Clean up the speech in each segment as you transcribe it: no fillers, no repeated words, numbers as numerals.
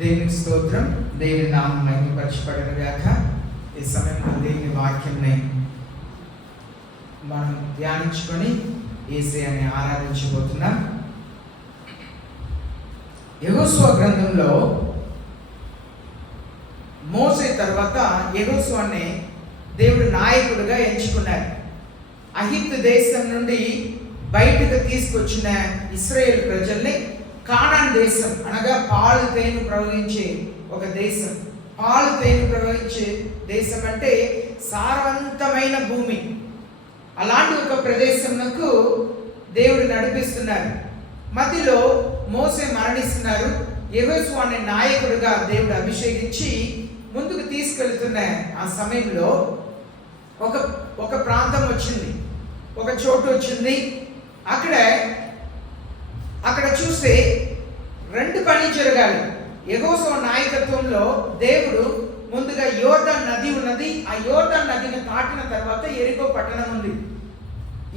దేవునికి స్తోత్రం. దేవుని నామం మహిమపరచబడిన గాక. ఈ సమయంలో దేవుని వాక్యంని మనం ధ్యానించుకొని యేసయ్యని ఆరాధించబోతున్నాం. యెహోషువ గ్రంథంలో మోసే తర్వాత యెహోషువని దేవుడు నాయకుడిగా ఎంచుకున్నారు. ఐగుప్తు దేశం నుండి బయటకు తీసుకొచ్చిన ఇశ్రాయేలు ప్రజల్ని కానాన్ దేశం అనగా పాలు తేనె ప్రవహించే ఒక దేశం. పాలు తేనె ప్రవహించే దేశం అంటే సారవంతమైన భూమి. అలాంటి ఒక ప్రదేశంకు దేవుడు నడిపిస్తున్నారు. మధ్యలో మోసే మరణిస్తున్నారు. యెహోషువ అనే నాయకుడిగా దేవుడు అభిషేకించి ముందుకు తీసుకెళ్తున్న ఆ సమయంలో ఒక ప్రాంతం వచ్చింది, ఒక చోటు వచ్చింది. అక్కడ చూస్తే రెండు పని జరగాలి. యెహోషువ నాయకత్వంలో దేవుడు ముందుగా యోర్దాను నది ఉన్నది. ఆ యోర్దాను నదిని దాటిన తర్వాత యెరికో పట్టణం ఉంది.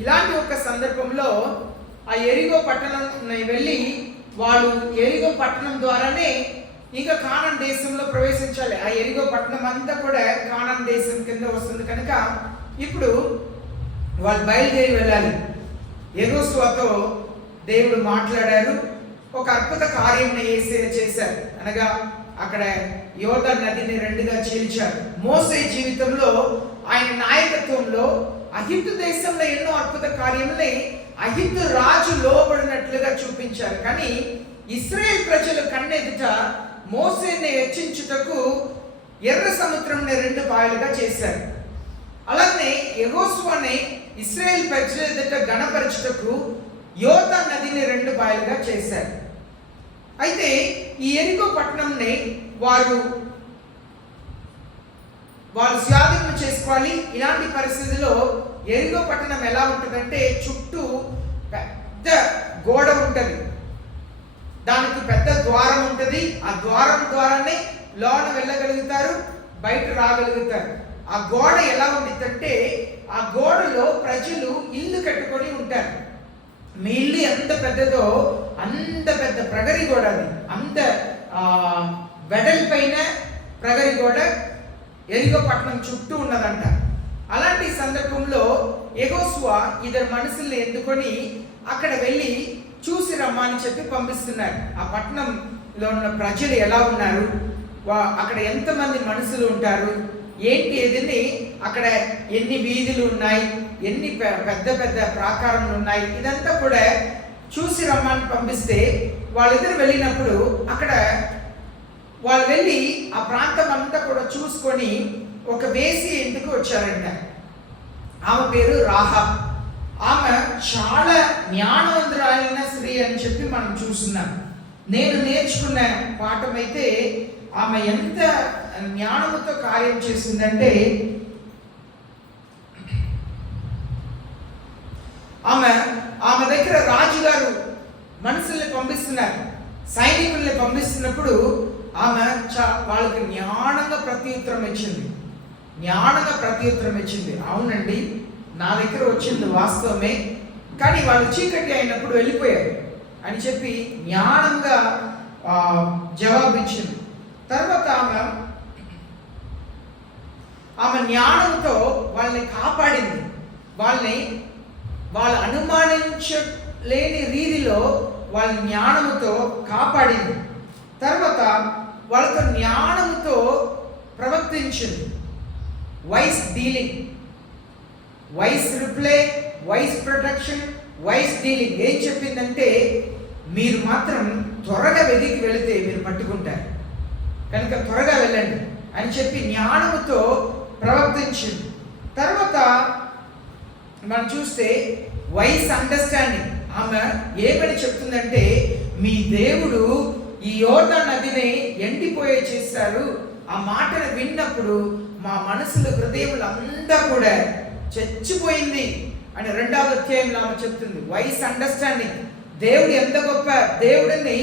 ఇలాంటి ఒక సందర్భంలో ఆ యెరికో పట్టణం వెళ్ళి వాళ్ళు యెరికో పట్టణం ద్వారానే ఇంకా కానాన్ దేశంలో ప్రవేశించాలి. ఆ యెరికో పట్టణం అంతా కూడా కానాన్ దేశం కింద వస్తుంది కనుక ఇప్పుడు వాళ్ళు బయలుదేరి వెళ్ళాలి. యెహోషువతో దేవుడు మాట్లాడారు. ఒక అద్భుత కార్యం యేసయ్య చేశారు. అనగా అక్కడ యోర్దాను నదిని రెండుగా చీల్చారు. మోసే జీవితంలో ఆయన నాయకత్వంలో ఐగుప్తు దేశంలో ఎన్నో అద్భుత కార్యములని ఐగుప్తు రాజు లోబడినట్లుగా చూపించారు. కానీ ఇశ్రాయేల్ ప్రజలు కన్నెదుట మోసేని హెచ్చించుటకు ఎర్ర సముద్రంని రెండు పాయలుగా చేశారు. అలానే యెహోషువని ఇశ్రాయేల్ ప్రజల ఎదుట గణపరచుటకు యోర్దాను నదిని రెండు పాయలుగా చేశారు. అయితే ఈ యెరికో పట్టణంని వాళ్ళు స్వాధీనం చేసుకోవాలి. ఇలాంటి పరిస్థితిలో యెరికో పట్టణం ఎలా ఉంటుందంటే చుట్టూ పెద్ద గోడ ఉంటుంది, దానికి పెద్ద ద్వారం ఉంటుంది. ఆ ద్వారం ద్వారానే లోన వెళ్ళగలుగుతారు, బయట రాగలుగుతారు. ఆ గోడ ఎలా ఉంటుందంటే ఆ గోడలో ప్రజలు ఇల్లు కట్టుకొని ఉంటారు. మీ ఇల్లు ఎంత పెద్దదో అంత పెద్ద ప్రగరి గోడ, అది అంత వెడల్పైన ప్రగరి గోడ యెరికో పట్టణం చుట్టూ ఉన్నదంట. అలాంటి సందర్భంలో యెహోషువ ఇద్దరు మనుషుల్ని ఎన్నుకొని అక్కడ వెళ్ళి చూసి రమ్మని చెప్పి పంపిస్తున్నారు. ఆ పట్టణంలో ఉన్న ప్రజలు ఎలా ఉన్నారు, అక్కడ ఎంతమంది మనుషులు ఉంటారు, ఏంటి ఏదని, అక్కడ ఎన్ని వీధులు ఉన్నాయి, ఎన్ని పెద్ద పెద్ద ప్రాకారములు ఉన్నాయి, ఇదంతా కూడా చూసి రమ్మని పంపిస్తే వాళ్ళిద్దరు వెళ్ళినప్పుడు అక్కడ వాళ్ళు వెళ్ళి ఆ ప్రాంతం అంతా కూడా చూసుకొని ఒక వేసి ఇంటికి వచ్చారంట. ఆమె పేరు రాహాబ్. ఆమె చాలా జ్ఞానవంతురాలైన స్త్రీ అని చెప్పి మనం చూస్తున్నాం. నేను నేర్చుకున్న పాఠం అయితే ఆమె ఎంత జ్ఞానముతో కార్యం చేసిందంటే, ఆమె దగ్గర రాజుగారు మనుషుల్ని పంపిస్తున్నారు, సైనికుల్ని పంపిస్తున్నప్పుడు ఆమె వాళ్ళకి జ్ఞానంగా ప్రత్యుత్తరం ఇచ్చింది. అవునండి, నా దగ్గర వచ్చింది వాస్తవమే, కానీ వాళ్ళు చీకటి అయినప్పుడు వెళ్ళిపోయారు అని చెప్పి జ్ఞానంగా జవాబిచ్చింది. తర్వాత ఆమె జ్ఞానంతో వాళ్ళని కాపాడింది. వాళ్ళు అనుమానించలేని రీతిలో వాళ్ళ జ్ఞానముతో కాపాడింది. తర్వాత వాళ్ళతో జ్ఞానముతో ప్రవర్తించింది. Wise dealing, wise reply, wise protection, wise dealing. ఏం చెప్పిందంటే, మీరు మాత్రం త్వరగా వెదికి వెళితే మీరు పట్టుకుంటారు కనుక త్వరగా వెళ్ళండి అని చెప్పి జ్ఞానముతో ప్రవర్తించింది. తర్వాత మనం చూస్తే వైస్ అండర్స్టాండింగ్. ఆమె ఏమని చెప్తుందంటే, మీ దేవుడు ఈ యోర్దాను నదిని ఎండిపోయే చేశారు. ఆ మాటను విన్నప్పుడు మా మనసుల హృదయములు అంతా కూడా చచ్చిపోయింది అని 2వ అధ్యాయంలో ఆమె చెప్తుంది. Wise understanding. దేవుడు ఎంత గొప్ప దేవుడిని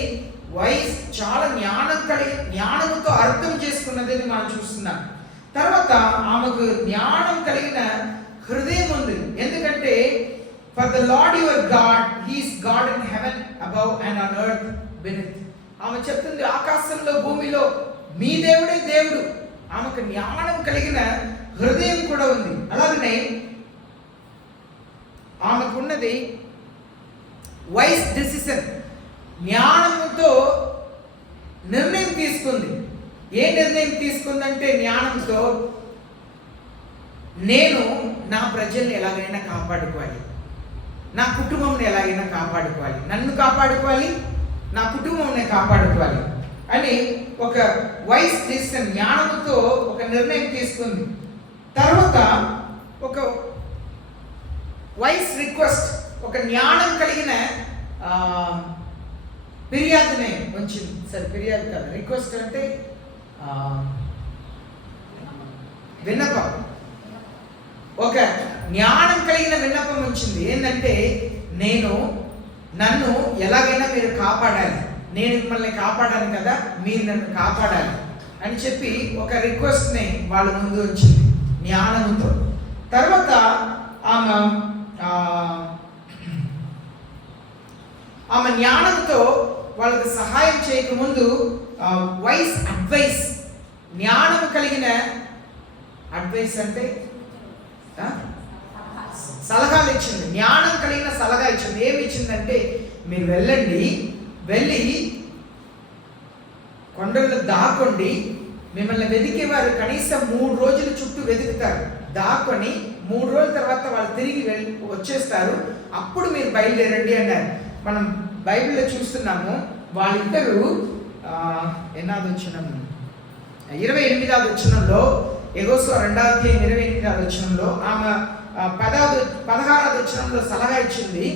వైస్ చాలా జ్ఞానముతో అర్థం చేసుకున్నదని మనం చూస్తున్నాం. తర్వాత ఆమెకు జ్ఞానం కలిగిన హృదయం ఉంది. ఎందుకంటే for the lord your God, he is God in heaven above and on earth beneath. ఆమె చెప్తుంది, ఆకాశంలో భూమిలో మీ దేవుడే దేవుడు. ఆమెకు జ్ఞానం కలిగిన హృదయం కూడా ఉంది. అలాగనే ఆమెకున్నది వైస్ డెసిషన్, జ్ఞానంతో నిర్ణయం తీసుకుంది. ఏ నిర్ణయం తీసుకుందంటే, జ్ఞానంతో నేను నా ప్రజల్ని ఎలాగైనా కాపాడుకోవాలి, నా కుటుంబంని ఎలాగైనా కాపాడుకోవాలి, నన్ను కాపాడుకోవాలి, నా కుటుంబంని కాపాడుకోవాలి అని ఒక వైస్ డెసిషన్, జ్ఞానంతో ఒక నిర్ణయం తీసుకుంది. తర్వాత ఒక వైస్ రిక్వెస్ట్, ఒక జ్ఞానం కలిగిన ఫిర్యాదునే వచ్చింది. సరే, ఫిర్యాదు కాదు, రిక్వెస్ట్ అంటే విన్నపం. ఒక జ్ఞానం కలిగిన విన్నపం వచ్చింది. ఏంటంటే, నన్ను ఎలాగైనా మీరు కాపాడాలి, నేను మిమ్మల్ని కాపాడాను కదా, మీరు నన్ను కాపాడాలి అని చెప్పి ఒక రిక్వెస్ట్ని వాళ్ళ ముందు వచ్చింది జ్ఞానంతో. తర్వాత ఆమె జ్ఞానంతో వాళ్ళకి సహాయం చేయకముందు వైస్ అడ్వైస్, జ్ఞానం కలిగిన అడ్వైస్ అంటే సలహాలు ఇచ్చింది. జ్ఞానం కలిగిన సలహా ఇచ్చింది. ఏమి ఇచ్చిందంటే, మీరు వెళ్ళి కొండల్లో దాక్కోండి, మిమ్మల్ని వెతికేవారు కనీసం 3 రోజుల చుట్టూ వెతుకుతారు, దాక్కొని 3 రోజుల తర్వాత వాళ్ళు తిరిగి వచ్చేస్తారు, అప్పుడు మీరు బయలుదేరండి అన్నారు. మనం బైబిల్లో చూస్తున్నాము, వాళ్ళిద్దరూ ఎన్నాది వచ్చినాము 28వ వచనంలో, యెహోషువ 2వ అధ్యాయం 28వ వచనంలో ఆమె 16వ వచనంలో సలహా ఇచ్చింది.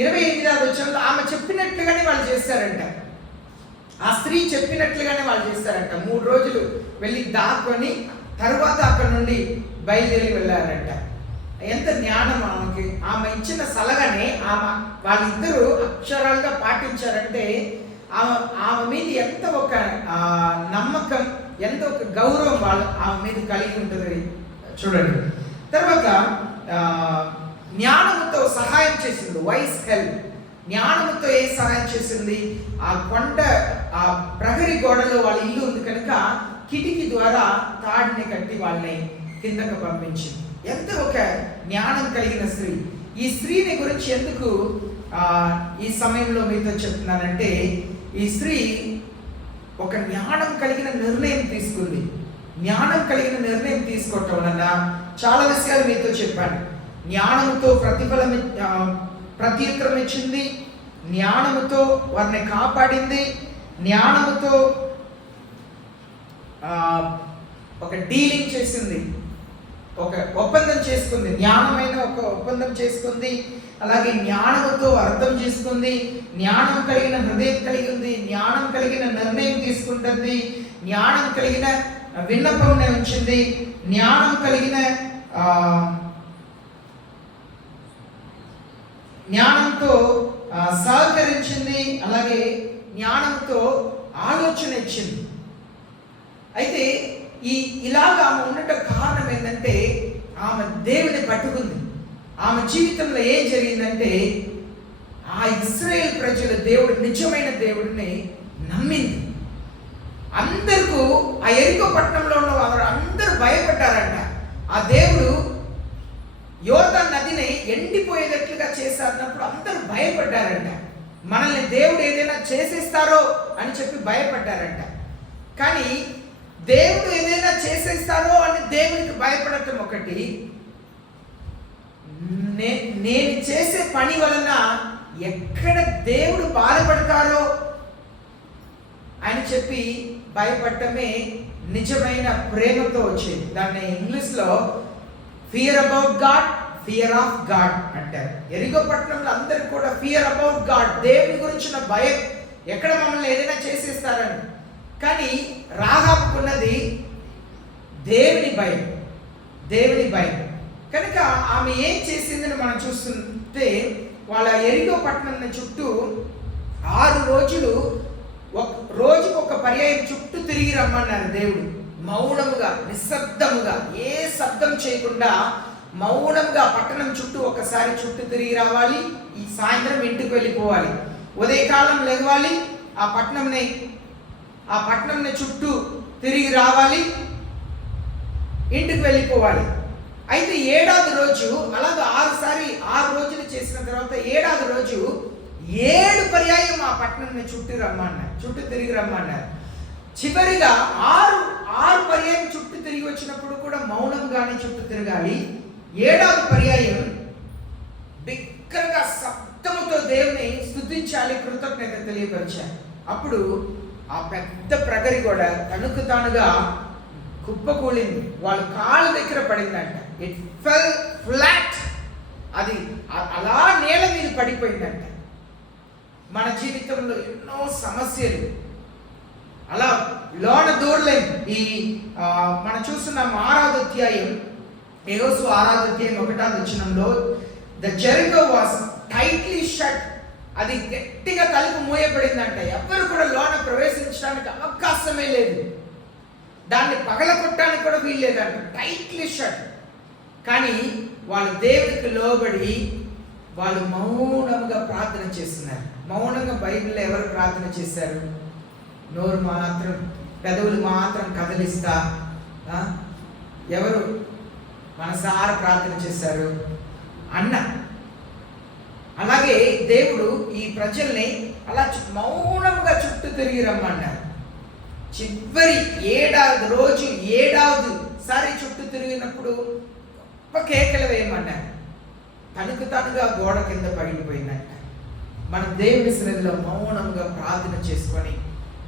28వ వచనంలో ఆమె చెప్పినట్లుగానే వాళ్ళు చేస్తారంట. ఆ స్త్రీ చెప్పినట్లుగానే వాళ్ళు చేస్తారంట. 3 రోజులు వెళ్ళి దాక్కొని తర్వాత అక్కడ నుండి బయలుదేరి వెళ్ళారంట. ఎంత జ్ఞానం ఆమెకి! ఆమె ఇచ్చిన సలహానే వాళ్ళిద్దరూ అక్షరాలుగా పాటించారంటే ఆమె మీద ఎంత ఒక నమ్మకం, ఎంత ఒక గౌరవం ఆమె మీద కలిగి ఉంటుంది చూడండి. తర్వాత జ్ఞానంతో సహాయం చేసింది, వైస్ హెల్ప్. జ్ఞానంతో ఏ సహాయం చేసింది? ఆ కొండ, ఆ ప్రహరీ గోడలో వాళ్ళ ఇల్లు ఉంది కనుక కిటికీ ద్వారా తాడిని కట్టి వాళ్ళని కిందకు పంపించింది. ఎంత ఒక జ్ఞానం కలిగిన స్త్రీ. ఈ స్త్రీని గురించి ఎందుకు ఈ సమయంలో మీతో చెప్తున్నానంటే, ఈ స్త్రీ ఒక జ్ఞానం కలిగిన నిర్ణయం తీసుకుంది. జ్ఞానం కలిగిన నిర్ణయం తీసుకోవటం వలన చాలా విషయాలు మీతో చెప్పాను. జ్ఞానంతో ప్రత్యుత్తరం ఇచ్చింది, జ్ఞానముతో వారిని కాపాడింది, జ్ఞానముతో ఒక డీలింగ్ చేసింది, ఒక ఒప్పందం చేసుకుంది, జ్ఞానమైన ఒక ఒప్పందం చేసుకుంది. అలాగే జ్ఞానంతో అర్థం చేసుకుంది, జ్ఞానం కలిగిన హృదయం కలిగి ఉంది, జ్ఞానం కలిగిన నిర్ణయం తీసుకుంటుంది, జ్ఞానం కలిగిన విన్నపం ఉంచింది, జ్ఞానం కలిగిన జ్ఞానంతో సహకరించింది, అలాగే జ్ఞానంతో ఆలోచన ఇచ్చింది. అయితే ఇలాగా ఆమె ఉండటం కారణం ఏంటంటే, ఆమె దేవుని పట్టుకుంది. ఆమె జీవితంలో ఏం జరిగిందంటే, ఆ ఇశ్రాయేల్ ప్రజలు దేవుడు నిజమైన దేవుడిని నమ్మింది. అందరికీ ఆ యెరికో పట్టణంలో ఉన్న వారు అందరూ భయపడ్డారంట. ఆ దేవుడు యోర్దాను నదిని ఎండిపోయేటట్లుగా చేశారన్నప్పుడు అందరూ భయపడ్డారంట. మనల్ని దేవుడు ఏదైనా చేసేస్తారో అని చెప్పి భయపడ్డారంట. కానీ దేవుడు ఏదైనా చేసేస్తారో అని దేవునికి భయపడటం ఒకటి, నేను చేసే పని వలన ఎక్కడ దేవుడు బాధపడతారో అని చెప్పి భయపడటమే నిజమైన ప్రేమతో వచ్చేది. దాన్ని ఇంగ్లీష్లో fear about God, fear of God అంటారు. యెరికో పట్టణంలో అందరూ కూడా ఫియర్ అబౌట్ గాడ్, దేవుని గురించిన భయం, ఎక్కడ మమ్మల్ని ఏదైనా చేసేస్తారని. కానీ రాహాబుకున్నది దేవుని భయం, దేవుని భయం. కనుక ఆమె ఏం చేసిందని మనం చూస్తుంటే, వాళ్ళ యెరికో పట్టణం చుట్టూ 6 రోజులు రోజుకు ఒక పర్యాయం చుట్టూ తిరిగి రమ్మన్నారు దేవుడు. మౌనముగా, నిశ్శబ్దముగా, ఏ శబ్దం చేయకుండా మౌనంగా పట్టణం చుట్టూ ఒకసారి చుట్టూ తిరిగి రావాలి. ఈ సాయంత్రం ఇంటికి వెళ్ళిపోవాలి. ఉదయకాలం లేవాలి, ఆ పట్టణంని చుట్టూ తిరిగి రావాలి, ఇంటికి వెళ్ళిపోవాలి. అయితే 7వ రోజు అలాగ 6 రోజులు చేసిన తర్వాత 7వ రోజు 7 పర్యాయం ఆ పట్టణంని చుట్టూ తిరిగి రమ్మన్నారు. చివరిగా 6 పర్యాయం చుట్టూ తిరిగి వచ్చినప్పుడు కూడా మౌనంగానే చుట్టూ తిరగాలి. 7వ పర్యాయం బిగ్గరగా శబ్దముతో దేవుని స్తుతించాలి, కృతజ్ఞత తెలియపరిచాలి. అప్పుడు ఆ పెద్ద ప్రగరి కూడా తనకు తానుగా కుప్పకూలింది, వాళ్ళ కాళ్ళ దగ్గర పడిందంట. It fell flat. అది అలా నేల మీద పడిపోయిందంట. మన జీవితంలో ఎన్నో సమస్యలు అలా లోన దూరలేం. మనం చూస్తున్నాం 6వ అధ్యాయం, యెహోషువ 6వ అధ్యాయం 1వ వచనంలో, the Jericho was tightly shut. అది గట్టిగా తలుపు మూయబడిందంట. ఎవరు కూడా లోన ప్రవేశించడానికి అవకాశమే లేదు. దాన్ని పగలగొట్టడానికి కూడా వీల్లేదంట, టైట్లీ షట్. కానీ వాళ్ళు దేవుడికి లోబడి వాళ్ళు మౌనంగా ప్రార్థన చేస్తున్నారు. మౌనంగా బైబిల్లో ఎవరు ప్రార్థన చేశారు? నోరు మాత్రం, పెదవులు మాత్రం కదిలిస్తా ఎవరు మనసారా ప్రార్థన చేశారు? అన్న. అలాగే దేవుడు ఈ ప్రజల్ని అలా మౌనంగా చుట్టూ తిరిగి రమ్మన్నారు. చివరి 7వ రోజు 7వ సారి చుట్టూ తిరిగినప్పుడు గొప్ప కేకలు వేయమన్నారు. తనకు తానుగా గోడ కింద పగిలిపోయిందంట. మన దేవుని సన్నిధిలో మౌనంగా ప్రార్థన చేసుకొని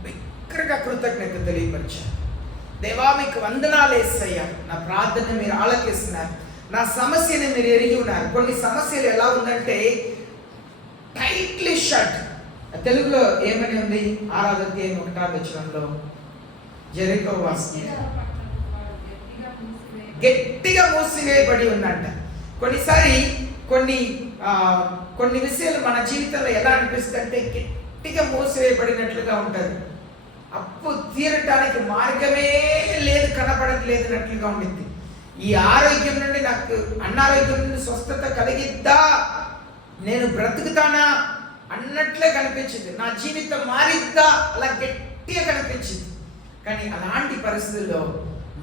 బిగ్గరగా కృతజ్ఞత తెలియపరిచారు. దేవా మీకు వందనాలు యేసయ్యా, నా ప్రార్థన మీరు ఆలకిస్తున్నారు, నా సమస్యని మీరు ఎరిగి ఉన్నారు. కొన్ని సమస్యలు ఎలా ఉందంటే టైట్లీ షట్. తెలుగులో ఏమని ఉంది? 6వ అధ్యాయం 1వ వచనంలో, జెరికో వాస్ గట్టిగా మూసివేయబడి ఉందంట. కొన్నిసారి కొన్ని విషయాలు మన జీవితంలో ఎలా అనిపిస్తుంది అంటే గట్టిగా మూసివేయబడినట్లుగా ఉంటుంది. అప్పు తీరటానికి మార్గమే లేదు, కనపడట్లేదన్నట్లుగా ఉండింది. ఈ ఆరోగ్యం నుండి నాకు అనారోగ్యం నుండి స్వస్థత కలిగిద్దా, నేను బ్రతుకుతానా అన్నట్లే కనిపించింది. నా జీవితం మారిద్దా అలా గట్టిగా కనిపించింది. కానీ అలాంటి పరిస్థితుల్లో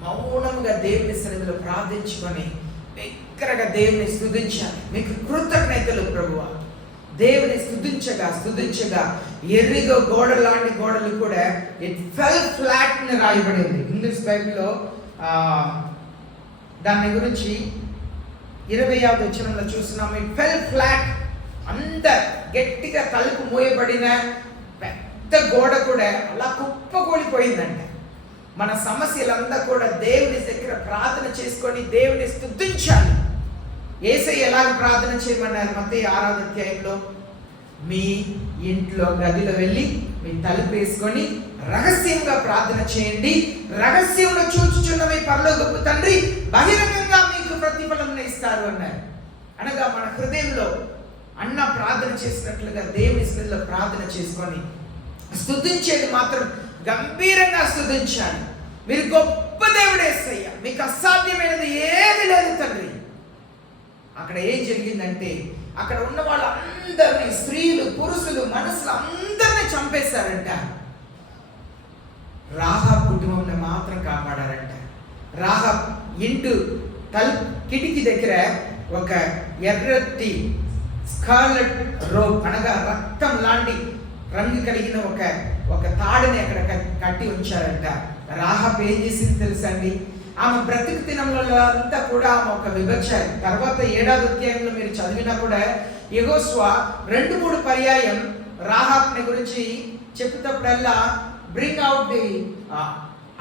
మౌనంగా దేవుని సన్నిధిలో ప్రార్థించుకొని బిగ్గరగా దేవుని స్తుతించాలి. మీకు కృతజ్ఞతలు ప్రభువా. దేవుని స్తుతించగా ఎర్రిగో గోడ లాంటి గోడలు కూడా ఇట్ ఫెల్ ఫ్లాట్ అని రాయబడింది. ఇంగ్లీష్ బైబిల్లో దాని గురించి 20వ వచనంలో చూస్తున్నాము. It fell flat. అంత గట్టిగా తలుపు మూయబడిన పెద్ద గోడ కూడా అలా కుప్పకూలిపోయిందంట. మన సమస్యలంతా కూడా దేవుని దగ్గర ప్రార్థన చేసుకొని దేవుని స్తుతించాలి. యేసయ్య ఎలాగ ప్రార్థన చేయమన్నారు? మత్తయి 6వ అధ్యాయంలో, మీ ఇంట్లో గదిలో వెళ్ళి మీ తలుపు వేసుకొని రహస్యంగా ప్రార్థన చేయండి, రహస్యంలో చూచుచున్న మీ పరలోకపు తండ్రి బహిరంగంగా మీకు ప్రతిఫలం ఇస్తారు అన్నారు. అనగా మన హృదయంలో అన్న ప్రార్థన చేసినట్లుగా దేవుని సన్నిధిలో ప్రార్థన చేసుకొని స్తుతించేది మాత్రం గంభీరంగా స్తుతించాలి. మీరు గొప్ప దేవుడు యేసయ్య, మీకు అసాధ్యమైనది ఏది లేదు తండ్రి. అక్కడ ఏం జరిగిందంటే అక్కడ ఉన్న వాళ్ళందరినీ, స్త్రీలు పురుషులు మనసులు అందరినీ చంపేశారంట. రాహాబ్ కుటుంబంని మాత్రం కాపాడారంట. రాహాబ్ ఇంటి కిటికీ దగ్గర ఒక ఎర్రటి స్కార్లెట్ రోబ్ అనగా రక్తం లాంటి రంగు కలిగిన ఒక తాడుని అక్కడ కట్టి ఉంచారంట. రాహాబ్ ఏం చేసింది తెలుసండి? ఆమె బ్రతుకు దినంలో అంతా కూడా ఆమె ఒక విభచారి. తర్వాత 7వ అధ్యాయంలో మీరు చదివినా కూడా యెహోషువ 2-3 పర్యాయం రాహాబ్ని గురించి చెప్పుతప్పుడల్లా bring out the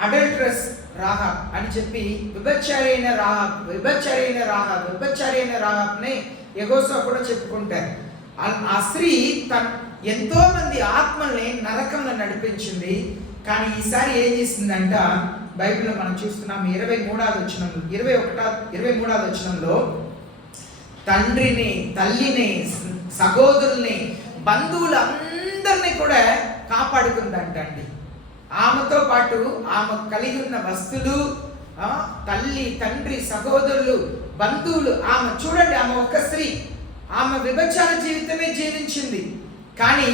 adulterous Rahab అని చెప్పి విభచారి అయిన రాహాబ్ని యెహోషువ కూడా చెప్పుకుంటారు. ఆ స్త్రీ ఎంతో మంది ఆత్మల్ని నరకంలో నడిపించింది. కానీ ఈసారి ఏం చేసిందంట? బైబిల్లో మనం చూస్తున్నాం 23వ వచనంలో తండ్రిని, తల్లిని, సహోదరుల్ని, బంధువులందరినీ కూడా కాపాడుకుందంట అండి. ఆమెతో పాటు ఆమె కలిగి ఉన్న వస్తువులు, తల్లి, తండ్రి, సహోదరులు, బంధువులు, ఆమె చూడండి, ఆమె ఒక్క స్త్రీ, ఆమె విభచార జీవితమే జీవించింది. కానీ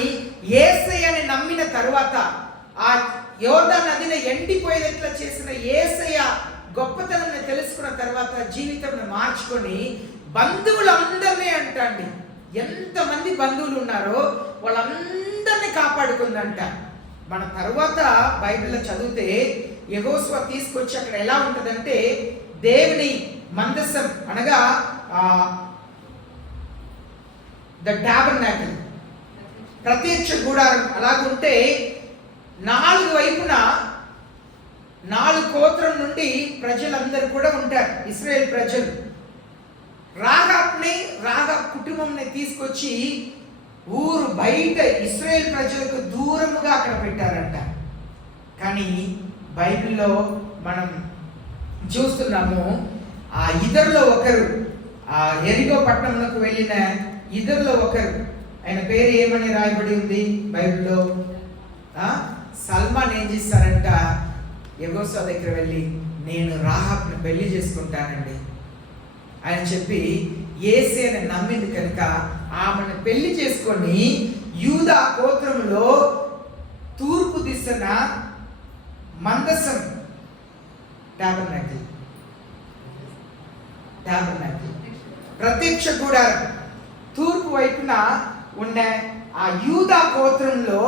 యేసయ్యని నమ్మిన తరువాత, ఆ యోర్దాను నదిని ఎండిపోయేట్లా చేసిన యేసయ్య గొప్పతనాన్ని తెలుసుకున్న తర్వాత జీవితం మార్చుకొని బంధువులందరినీ అంటండి, ఎంతమంది బంధువులు ఉన్నారో వాళ్ళందరినీ కాపాడుకుందంట. మన తర్వాత బైబిల్లో చదివితే యెహోషువ తీసుకొచ్చి అక్కడ ఎలా ఉంటుందంటే, దేవుని మందసం అనగా ద టాబర్నాకిల్, ప్రత్యక్ష గుడారం అలాగుంటే 4 వైపున 4 గోత్రం నుండి ప్రజలందరూ కూడా ఉంటారు, ఇశ్రాయేల్ ప్రజలు. రాహాబ్ కుటుంబంని తీసుకొచ్చి ఊరు బయట ఇశ్రాయేల్ ప్రజలకు దూరముగా అక్కడ పెట్టారంట. కానీ బైబిల్లో మనం చూస్తున్నాము, ఆ ఇద్దరిలో ఒకరు, ఆ ఎరిగో పట్టణంలోకి వెళ్ళిన ఇద్దరిలో ఒకరు, ఆయన పేరు ఏమని రాయబడి ఉంది బైబిల్లో? సల్మాన్ ఏం చేస్తారంట, యెహోషువ దగ్గర వెళ్ళి నేను రాహాబ్ని పెళ్లి చేసుకుంటానండి ఆయన చెప్పి, యేసయ్యని నమ్మింది కనుక ఆమెను పెళ్లి చేసుకొని యూదా గోత్రములో తూర్పు దిశన మందసం, టాబర్నాకిల్ ప్రత్యక్ష గుడారం తూర్పు వైపున ఉన్న ఆ యూదా గోత్రంలో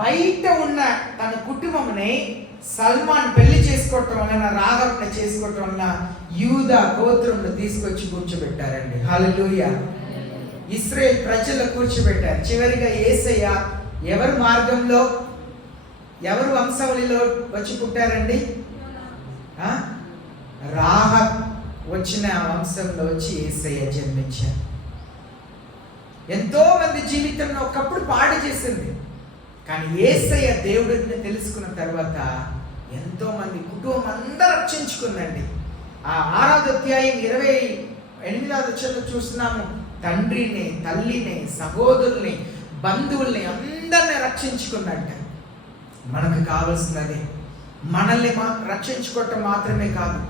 బయట ఉన్న తన కుటుంబముని సల్మాన్ పెళ్లి చేసుకోవటం వలన, రాహాబ్ని చేసుకోవటం వలన యూదా గోత్రంలో తీసుకొచ్చి కూర్చోబెట్టారండి. హల్లెలూయా. ఇశ్రాయేల్ ప్రజలు కూర్చోబెట్టారు. చివరిగా యేసయ్య ఎవరి మార్గంలో, ఎవరు వంశావళిలో వచ్చి పుట్టారండి? రాహాబ్ వచ్చిన వంశంలో వచ్చి యేసయ్య జన్మించారు. ఎంతో మంది జీవితంలో ఒకప్పుడు పాడు చేసింది, కానీ యేసయ్య దేవుడిని తెలుసుకున్న తర్వాత ఎంతో మంది కుటుంబం అందరూ రక్షించుకుందండి. ఆ 6వ అధ్యాయం 28వ వచనంలో చూస్తున్నాము, తండ్రిని, తల్లిని, సహోదరుల్ని, బంధువుల్ని అందరిని రక్షించుకున్నట్ట. మనకు కావాల్సినది మనల్ని రక్షించుకోవటం మాత్రమే కాదు,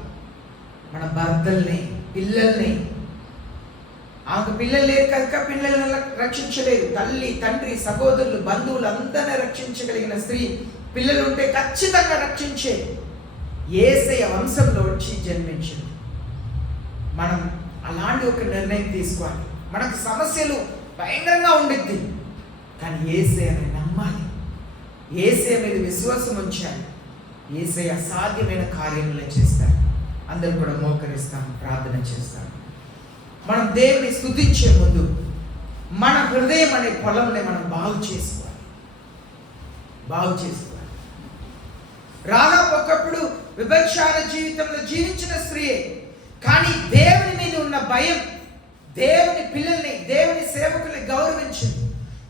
మన భర్తల్ని, పిల్లల్ని. ఆమెకు పిల్లలు లేరు కనుక పిల్లల్ని రక్షించలేదు. తల్లి, తండ్రి, సహోదరులు, బంధువులు అందరినీ రక్షించగలిగిన స్త్రీ, పిల్లలు ఉంటే ఖచ్చితంగా రక్షించే యేసయ్య వంశంలో వచ్చి జన్మించింది. మనం అలాంటి ఒక నిర్ణయం తీసుకోవాలి. మనకు సమస్యలు భయంకరంగా ఉండిద్ది, కానీ యేసయ్యని నమ్మాలి, యేసయ్య మీద విశ్వాసం ఉంచాలి. యేసయ్య అసాధ్యమైన కార్యములు చేస్తారు. అందరూ కూడా మోకరిస్తాం, ప్రార్థన చేస్తాం. మనం దేవుని స్తుతించే ముందు మన హృదయం అనే పొలంని మనం బాగు చేసుకోవాలి. రాహాబు ఒకప్పుడు విభచార జీవితంలో జీవించిన స్త్రీయే, కానీ దేవుని మీద ఉన్న భయం దేవుని పిల్లల్ని, దేవుని సేవకుల్ని గౌరవించింది.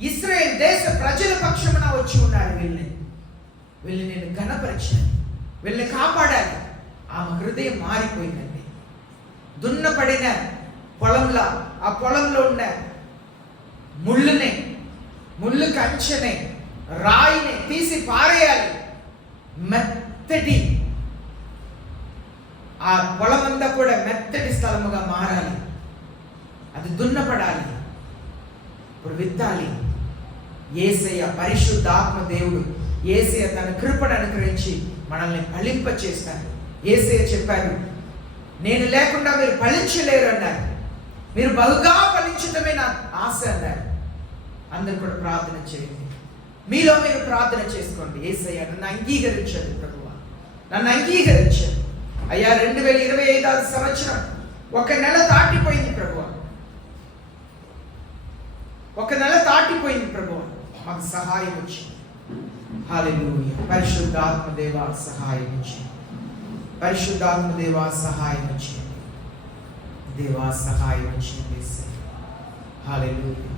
ఇశ్రాయేల్ దేశ ప్రజల పక్షమున వచ్చి ఉన్నారు. వీళ్ళని నేను ఘనపరిచాను, వీళ్ళని కాపాడాలి. ఆమె హృదయం మారిపోయిందండి. దున్నపడిన పొలంలో, ఆ పొలంలో ఉన్న ముళ్ళు కంచెని, రాయిని తీసి పారేయాలి. మెత్తటి ఆ పొలమంతా కూడా మెత్తటి స్థలముగా మారాలి. అది దున్నపడాలి, ఇప్పుడు విత్తాలి. యేసయ్య పరిశుద్ధాత్మ దేవుడు, యేసయ్య తన కృపను అనుగ్రహించి మనల్ని ఫలింప చేస్తాడు. యేసయ్య చెప్పారు, నేను లేకుండా మీరు ఫలించలేరు అన్నారు. మీరు బహుగా ఫలించడమే నా ఆశ అన్నారు. అందరు కూడా ప్రార్థన చేయండి. మీలో మీరు ప్రార్థన చేసుకోండి. యేసయ్య నన్ను అంగీకరించండి ప్రభువా, నన్ను అంగీకరించండి అయ్యా. 2025 సంవత్సరం 1 నెల దాటిపోయింది ప్రభువా, 1 నెల దాటిపోయింది ప్రభువా, మాకు సహాయం వచ్చింది. హల్లెలూయా. పరిశుద్ధాత్మ దేవా సహాయం వచ్చింది, పరిశుద్ధాత్మ దేవా సహాయం వచ్చింది, దేవా సహాయం వచ్చింది. హల్లెలూయా.